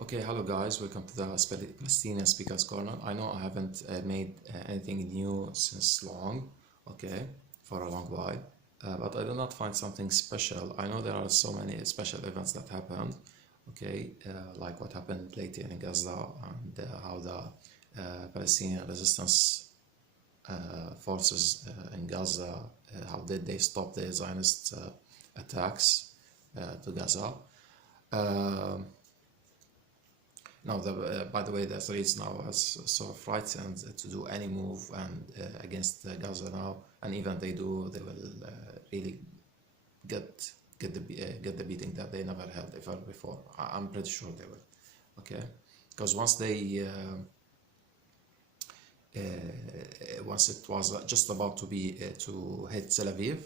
Okay, hello guys, welcome to the Palestinian Speakers Corner. I know I haven't made anything new since long, okay, for a long while, but I do not find something special. I know there are so many special events that happened, okay, like what happened lately in Gaza and how the Palestinian resistance forces in Gaza, how did they stop the Zionist attacks to Gaza. No, by the way, the Israelis now is so frightened to do any move and against Gaza now, and even they do, they will really get the beating that they never had ever before. I'm pretty sure they will. Okay, because once it was just about to be to hit Tel Aviv,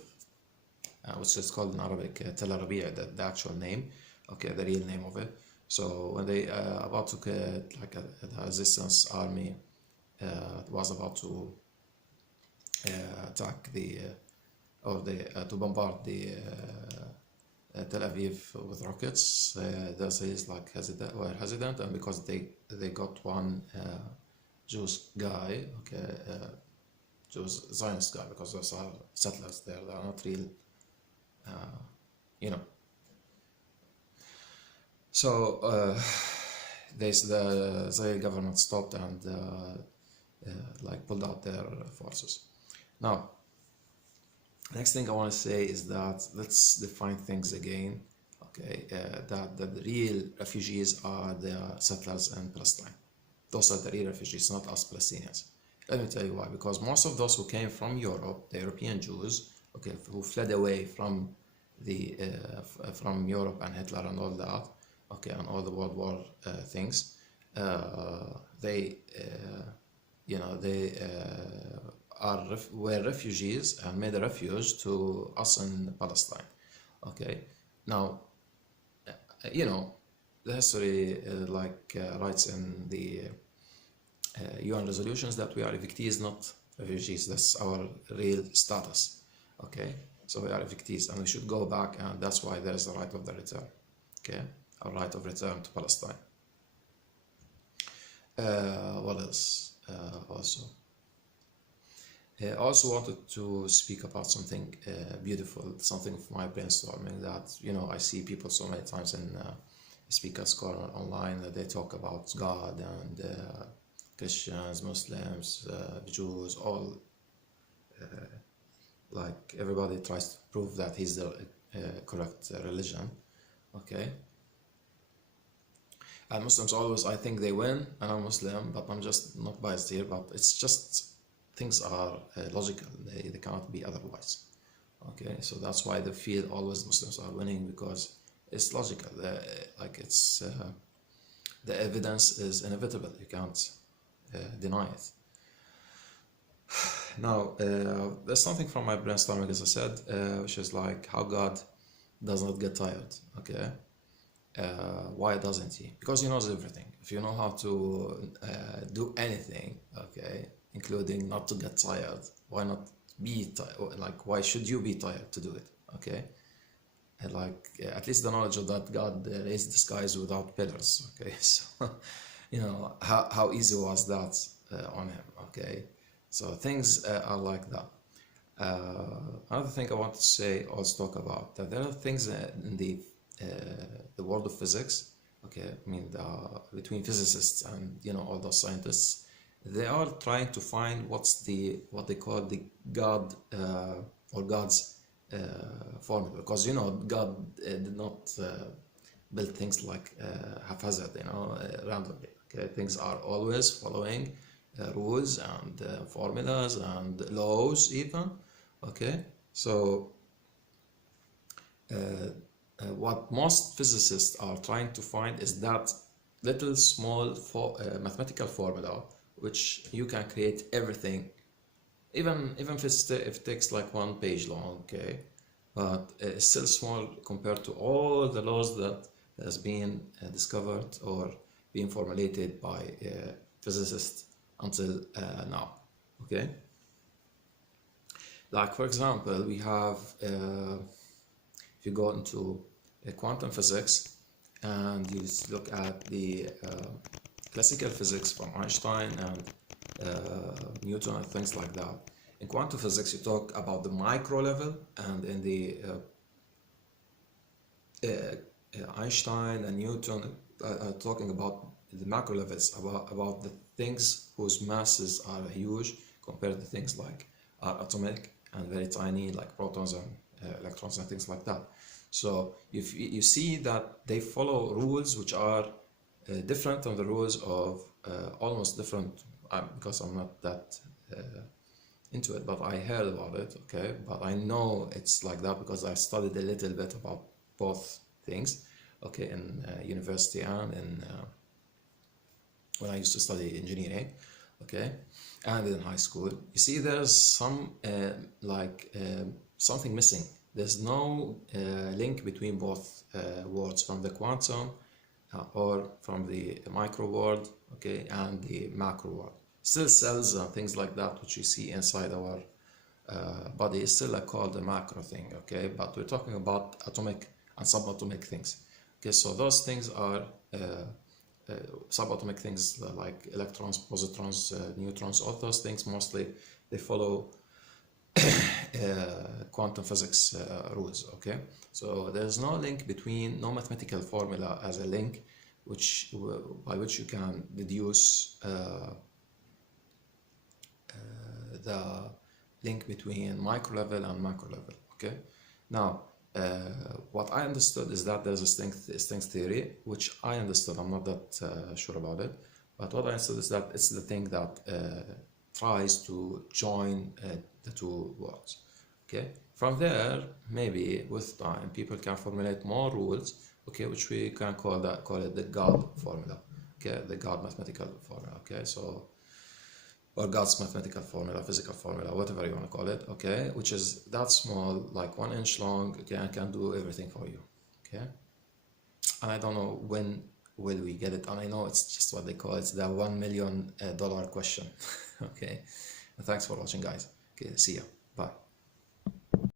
which is called in Arabic Tel Arabiya, the actual name, okay, the real name of it. So when they about to get like the resistance army was about to attack the or to bombard the Tel Aviv with rockets, the Israelis were hesitant, and because they got one Jewish guy, okay, Jewish Zionist guy, because those are settlers there, they are not real, you know. So the Israeli government stopped and like pulled out their forces. Now, next thing I want to say is that let's define things again. Okay, that the real refugees are the settlers in Palestine. Those are the real refugees, not us Palestinians. Let me tell you why. Because most of those who came from Europe, the European Jews, okay, who fled away from from Europe and Hitler and all that, okay, and all the World War things, they were refugees and made a refuge to us in Palestine. Okay, now the history writes in the UN resolutions that we are evictees, not refugees. That's our real status. Okay, so we are evictees and we should go back, and that's why there is the right of the return. Okay, a right of return to Palestine. What else? I also wanted to speak about something beautiful, something of my brainstorming that, I see people so many times in Speakers Corner online that they talk about God and Christians, Muslims, Jews, all, like everybody tries to prove that he's the correct religion, okay? And Muslims always, I think they win, and I'm Muslim, but I'm just not biased here, but it's just, things are logical, they cannot be otherwise, okay? So that's why they feel always Muslims are winning, because it's logical, the evidence is inevitable, you can't deny it. Now, there's something from my brainstorming, as I said, which is like how God does not get tired, okay? Why doesn't he? Because he knows everything. If you know how to do anything, okay, including not to get tired, why not be tired? Like, why should you be tired to do it, okay? And at least the knowledge of that God raised the skies without pillars, okay? So, how easy was that on him, okay? So things are like that. Another thing I want to say, also talk about, that there are things in the world of physics, okay, I mean between physicists and all those scientists, they are trying to find what they call the God or God's formula, because God did not build things like haphazard, randomly, okay? Things are always following rules and formulas and laws even, okay? So what most physicists are trying to find is that little small mathematical formula which you can create everything, even if it takes like 1 page long, okay, but it's still small compared to all the laws that has been discovered or being formulated by physicists until now, okay? Like, for example, we have if you go into quantum physics, and you look at the classical physics from Einstein and Newton and things like that. In quantum physics, you talk about the micro level, and in the Einstein and Newton are talking about the macro levels, about the things whose masses are huge compared to things like are atomic and very tiny, like protons and electrons and things like that. So you see that they follow rules which are different from the rules of almost different, because I'm not that into it, but I heard about it, okay? But I know it's like that because I studied a little bit about both things, okay, in university and in when I used to study engineering, okay, and in high school. You see, there's some something missing. There's no link between both worlds, from the quantum or from the micro world, okay, and the macro world. Still, cells and things like that, which you see inside our body, is still called a macro thing, okay? But we're talking about atomic and subatomic things, okay? So those things are subatomic things like electrons, positrons, neutrons. All those things mostly they follow quantum physics rules, okay? So there's no link between, no mathematical formula as a link by which you can deduce the link between micro level and macro level, okay? Now, what I understood is that there's a string theory, which I understood. I'm not that sure about it, but what I understood is that it's the thing that tries to join the two worlds, okay? From there, maybe with time, people can formulate more rules, okay, which we can call it the God formula, okay, the God mathematical formula, okay? So, or God's mathematical formula, physical formula, whatever you want to call it, okay, which is that small, like 1 inch long, okay, and can do everything for you, okay? And I don't know when will we get it, and I know it's just what they call it, the $1 million question, okay? And thanks for watching, guys. Okay, see ya, bye.